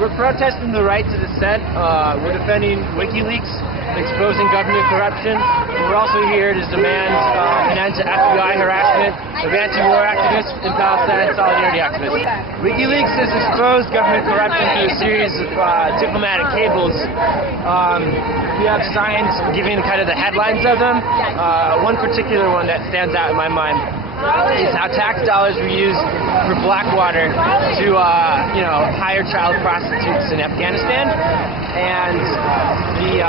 We're protesting the right to dissent. We're defending WikiLeaks, exposing government corruption. And we're also here to demand an end to FBI harassment of anti-war activists and Palestine solidarity activists. WikiLeaks has exposed government corruption through a series of diplomatic cables. We have signs giving kind of the headlines of them. One particular one that stands out in my mind is how tax dollars were used for Blackwater to, hire child prostitutes in Afghanistan, and the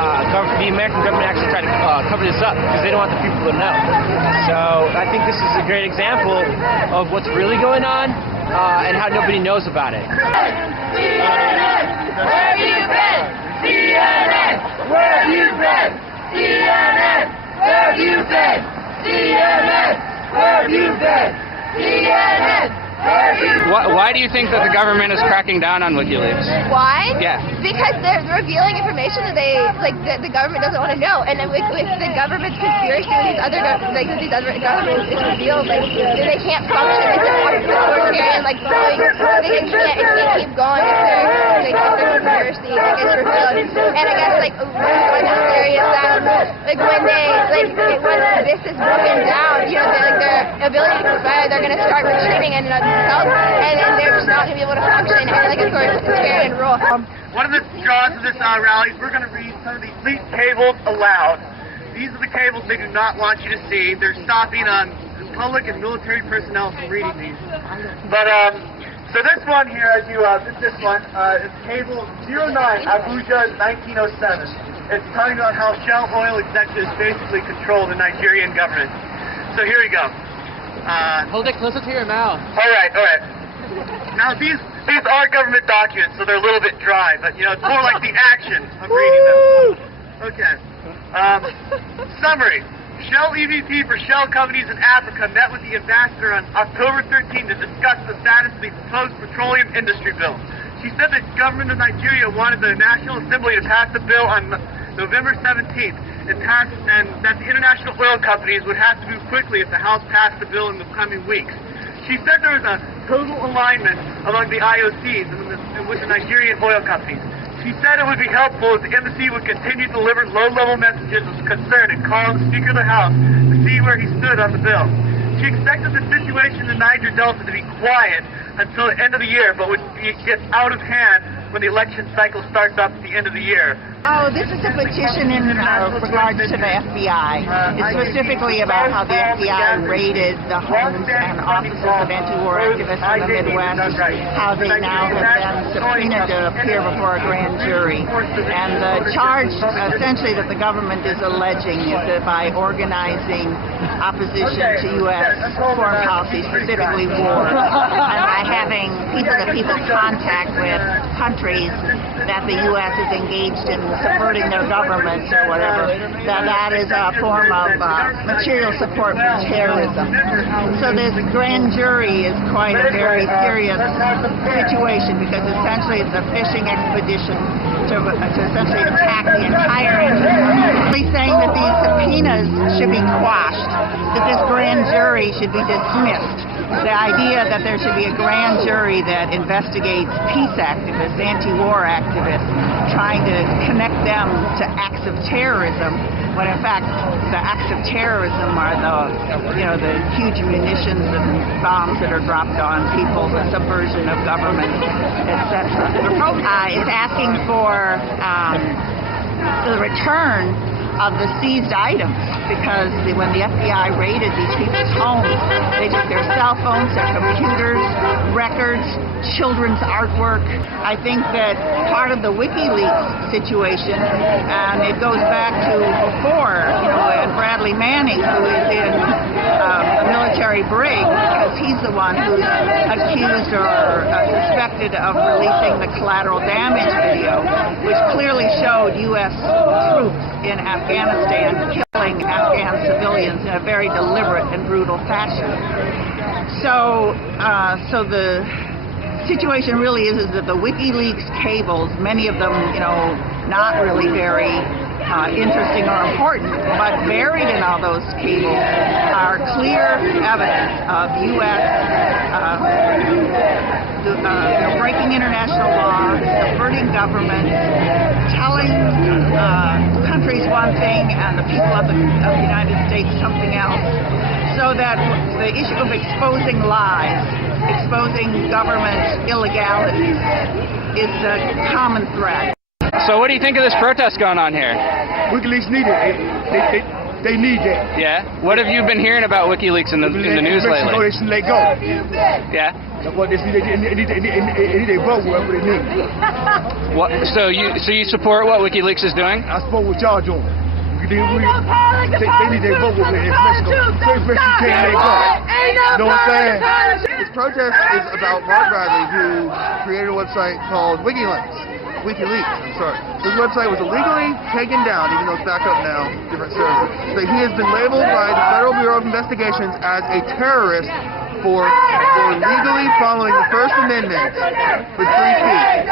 American government actually tried to cover this up because they don't want the people to know. So I think this is a great example of what's really going on and how nobody knows about it. CNN, where have you been? CNN, where have you been? CNN, where have you been? CNN, where have you been? CNN, where have you been? Why do you think that the government is cracking down on WikiLeaks? Why? Yeah. Because they're revealing information that the government doesn't want to know, and then with the government's conspiracy with these other governments, it's revealed they can't function. It's authoritarian, it can't keep going if their conspiracy it's revealed. And I guess what's scary is that when this is broken down, their ability to conspire, they're going to start retreating and themselves, and then they're just not going to be able to function in a authoritarian rule. One of the draws of this rally is we're going to read some of these leaked cables aloud. These are the cables they do not want you to see. They're stopping public and military personnel from reading these. But so this one here, this one is cable 09 Abuja 1907. It's talking about how Shell oil executives basically control the Nigerian government. So here we go. Hold it closer to your mouth. All right. Now these are government documents, so they're a little bit dry, but it's more like the action of reading them. Okay. Summary. Shell EVP for Shell companies in Africa met with the ambassador on October 13 to discuss the status of the proposed petroleum industry bill. She said the government of Nigeria wanted the National Assembly to pass the bill on November 17th and that the international oil companies would have to move quickly if the House passed the bill in the coming weeks. She said there was a total alignment among the IOCs and with the Nigerian oil companies. She said it would be helpful if the embassy would continue to deliver low-level messages of concern and call on the Speaker of the House to see where he stood on the bill. She expected the situation in the Niger Delta to be quiet until the end of the year, but would get out of hand when the election cycle starts up at the end of the year. Oh, this is a petition in regards to the FBI. It's specifically about how the FBI raided the homes and offices of anti-war activists in the Midwest, how they now have been subpoenaed to appear before a grand jury. And the charge, essentially, that the government is alleging is that by organizing opposition to U.S. foreign policy, specifically war, and by having people-to-people contact with countries that the U.S. is engaged in subverting their governments or whatever, that is a form of material support for terrorism. So this grand jury is quite a very serious situation because essentially it's a fishing expedition to essentially attack the entire entity. He's saying that these subpoenas should be quashed, that this grand jury should be dismissed. The idea that there should be a grand jury that investigates peace activists, anti-war activists, trying to connect them to acts of terrorism, when in fact the acts of terrorism are the huge munitions and bombs that are dropped on people, the subversion of government, etc. It's asking for the return of the seized items, because when the FBI raided these people's homes, they took their cell phones, their computers, records, children's artwork. I think that part of the WikiLeaks situation, and it goes back to before, and Bradley Manning, who is in a military brig, because he's the one who's accused or suspected of releasing the collateral damage video, which clearly showed U.S. troops in Afghanistan killing Afghan civilians in a very deliberate and brutal fashion. So the situation really is that the WikiLeaks cables, many of them, not really very interesting or important, but buried in all those cables are clear evidence of U.S. Breaking international law, subverting governments, telling countries one thing and the people of the United States something else, so that the issue of exposing lies, exposing government illegalities is a common threat. So what do you think of this protest going on here? WikiLeaks need it. They need that. Yeah? What have you been hearing about WikiLeaks in the news lately? They should let go. Yeah? That's what they need to vote with what they need. What? So you support what WikiLeaks is doing? I support what y'all doing. They need to vote with it in Mexico. Mexico can't let go. You know what I'm saying? This protest is about Mark Bradley, who created a website called WikiLeaks. This website was illegally taken down, even though it's back up now, different server. But he has been labeled by the Federal Bureau of Investigations as a terrorist for legally following the First Amendment with free speech.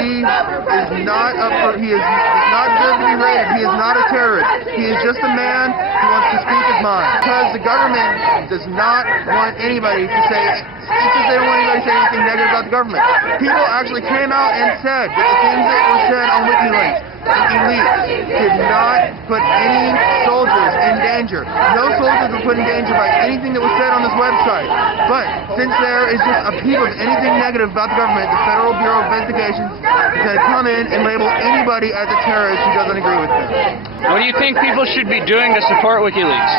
He is not deserved to be rated. He is not a terrorist. He is just a man who wants to speak his mind. Because the government does not want anybody to say, because they don't want anybody to say anything negative about the government. People actually came out and said that the things that were said on WikiLeaks did not put any soldiers in danger. No soldiers were put in danger by anything that was said on this website. But since there is just a peep of anything negative about the government, the Federal Bureau of Investigations is going to come in and label anybody as a terrorist who doesn't agree with them. What do you think people should be doing to support WikiLeaks?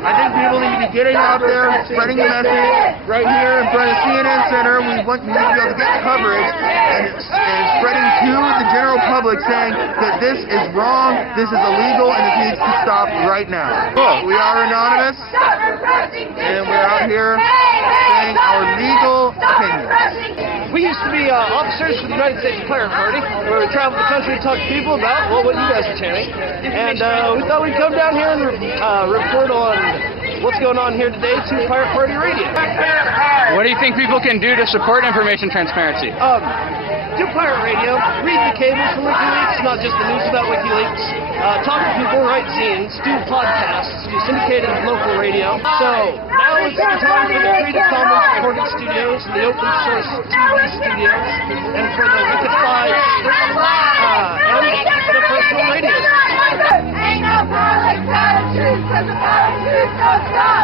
I think people need to be getting out there, spreading the message right here in front of the CNN Center. We need to be able to get coverage and spreading to the general public saying that this is wrong, this is illegal, and it needs to stop right now. Cool. We are anonymous, and we're out here saying our legal opinions. We used to be officers for the United States Pirate Party, where we traveled the country to talk to people about, well, what you guys are chanting. And we thought we'd come down here and report on what's going on here today to Pirate Party Radio. What do you think people can do to support information transparency? Do Pirate Radio, read the cables from WikiLeaks, not just the news about WikiLeaks. Talk to people, write zines, do podcasts, do syndicated local radio. So now is the time for the Creative Commons recording studios, and the open source TV studios, and for the Wikify and the personal radios. Ain't no politics, not a truth, 'cause the politics don't stop.